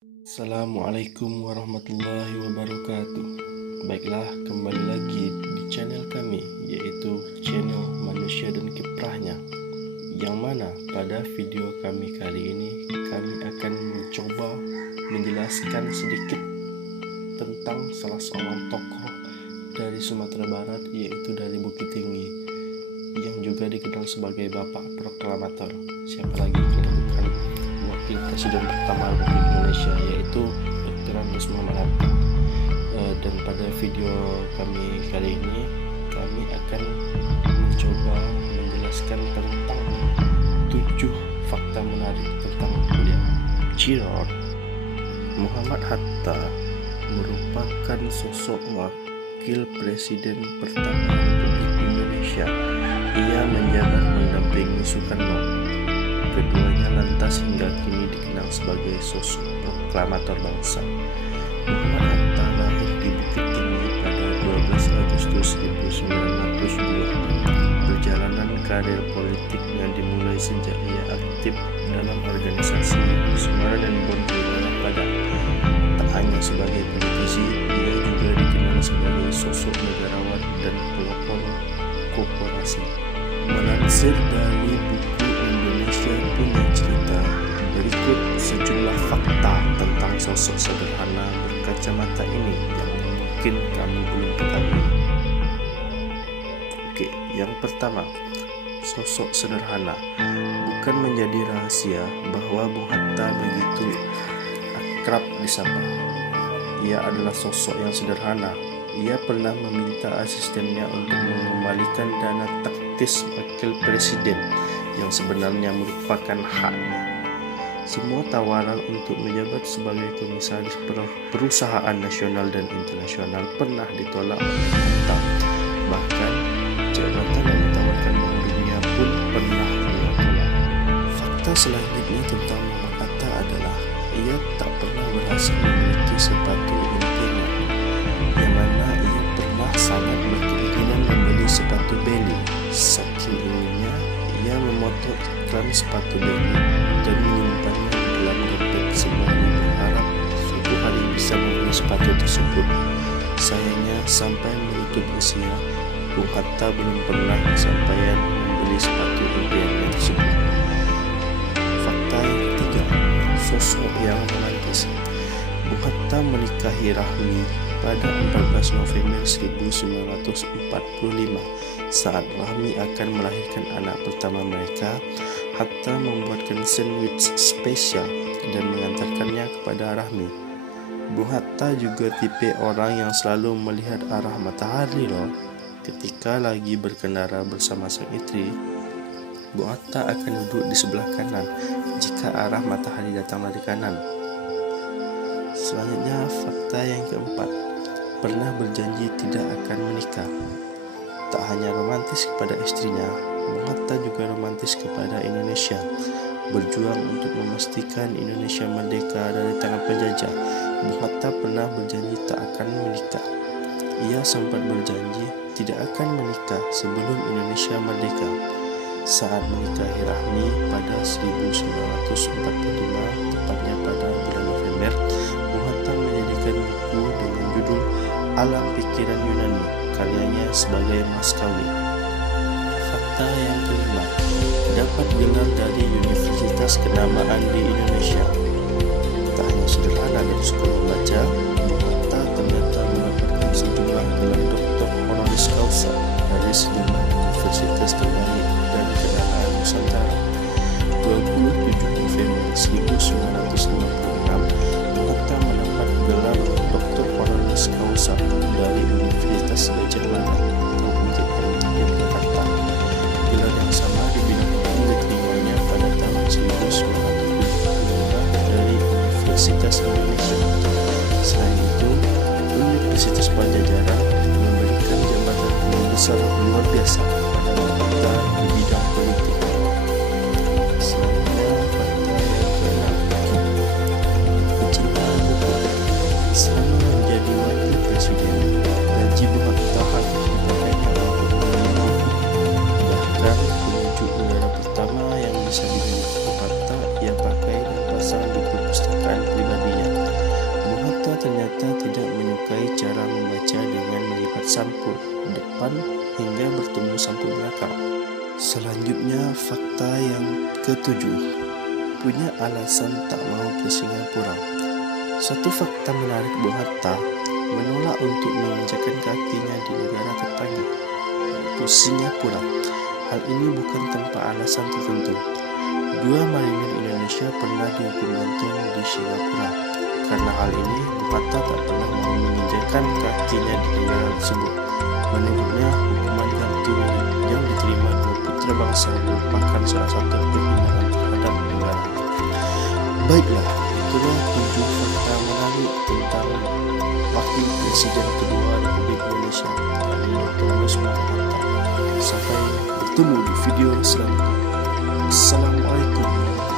Assalamualaikum warahmatullahi wabarakatuh. Baiklah, kembali lagi di channel kami, yaitu channel Manusia dan Kiprahnya. Yang mana pada video kami kali ini, kami akan mencoba menjelaskan sedikit tentang salah seorang tokoh dari Sumatera Barat, yaitu dari Bukit Tinggi, yang juga dikenal sebagai Bapak Proklamator. Siapa lagi kalau bukan Wakil Presiden pertama Republik Indonesia, yaitu Dr. Andes Muhammad Hatta. Dan pada video kami kali ini, kami akan mencoba menjelaskan tentang 7 fakta menarik tentang beliau. Cirat, Muhammad Hatta merupakan sosok Wakil Presiden pertama Republik Indonesia. Ia menjabat mendampingi Soekarno. Keduanya lantas hingga kini dikenal sebagai sosok proklamator bangsa. Muhammad Hatta lahir di Bukit Tinggi pada 12 Agustus 1902. Perjalanan karir politiknya dimulai sejak ia aktif dalam organisasi Suara dan Bon wilayah Padang. Tak hanya sebagai politisi, ia juga dikenal sebagai sosok negarawan dan pelopor korporasi. Melansir dari buku Indonesia Punya Cerita, berikut sejumlah fakta tentang sosok sederhana berkacamata ini yang mungkin kamu belum ketahui. Oke, yang pertama, sosok sederhana. Bukan menjadi rahasia bahwa Bung Hatta begitu akrab disapa. Ia adalah sosok yang sederhana. Ia pernah meminta asistennya untuk mengembalikan dana taktis wakil presiden yang sebenarnya merupakan haknya. Semua tawaran untuk menjabat sebagai komisaris perusahaan nasional dan internasional pernah ditolak oleh Hatta. Bahkan jabatan yang ditawarkan Bank Dunia pun pernah ia tolak. Fakta selanjutnya tentang Muhammad Hatta adalah ia tak pernah berhasil memiliki sepatu impiannya, yang mana ia pernah sangat berkeinginan membeli sepatu Beli. Saking inginnya, ia memotong iklan sepatu Beli dan menyimpannya di dalam dompet sembari berharap suatu hari bisa membeli sepatu tersebut. Sayangnya, sampai menutup usia, Bung Hatta belum pernah kesampaian membeli sepatu impiannya tersebut. Fakta yang ketiga, sosok yang romantis. Bung Hatta menikahi Rahmi pada 14 November 1945. Saat Rahmi akan melahirkan anak pertama mereka, Hatta membuatkan sandwich spesial dan mengantarkannya kepada Rahmi. Bung Hatta juga tipe orang yang selalu melihat arah matahari loh. Ketika lagi berkendara bersama sang istri, Bung Hatta akan duduk di sebelah kanan jika arah matahari datang dari kanan. Selanjutnya, fakta yang keempat, pernah berjanji tidak akan menikah. Tak hanya romantis kepada istrinya, Bung Hatta juga romantis kepada Indonesia. Berjuang untuk memastikan Indonesia merdeka dari tangan penjajah, Bung Hatta pernah berjanji tak akan menikah. Ia sempat berjanji tidak akan menikah sebelum Indonesia merdeka. Saat menikahi Rahmi pada 1945, tepatnya pada bulan November, Bung Hatta menjadikan buku dengan judul Alam Pikiran Yunani, karyanya sebagai mas kawin. Fakta yang kelima, dapat gelar dari universitas kenamaan di Indonesia. Tak hanya sederhana dan suka membaca, Bung Hatta ternyata mendapatkan sejumlah gelar doktor honoris causa dari sejumlah universitas terbaik dan kenamaan Nusantara. 27 November 1956, Bung Hatta mendapat gelar doktor honoris causa dari Universitas Gadjah Mada atau UGM Yogyakarta. Gelar yang sama diterimanya pada tahun 1975 dari Universitas Indonesia. Selain itu, Universitas Pajajaran memberikan jabatan guru besar luar biasa pada Bung Hatta di bidang politik. Selanjutnya, fakta yang keenam, kecintaan buku. Selama menjadi wakil presiden, gaji Bung Hatta hanya dipakainya untuk membeli buku. Bahkan penunjuk udara pertama yang bisa dimiliki Bung Hatta ia pakai dan pasang di perpustakaan pribadinya. ternyata tidak menyukai cara membaca dengan melipat sampul depan hingga bertemu sampul belakang. Selanjutnya, fakta yang ketujuh, punya alasan tak mau ke Singapura. Satu fakta menarik Bung Hatta menolak untuk menginjakan kakinya di negara tetangga, yaitu Singapura. Hal ini bukan tanpa alasan tertentu. Dua marinir Indonesia pernah dihukum gantung di Singapura. Karena hal ini, Bung Hatta tak pernah mau menginjakan kakinya di negara tersebut. Menurutnya, hukuman gantung yang diterima dua putra bangsa merupakan salah satu penghinaan terhadap negara. Baiklah, itulah 7 fakta menarik tentang Wakil Presiden kedua Republik Indonesia, yakni Dr. Soekarno Hatta. Sampai bertemu di video selanjutnya. Assalamualaikum.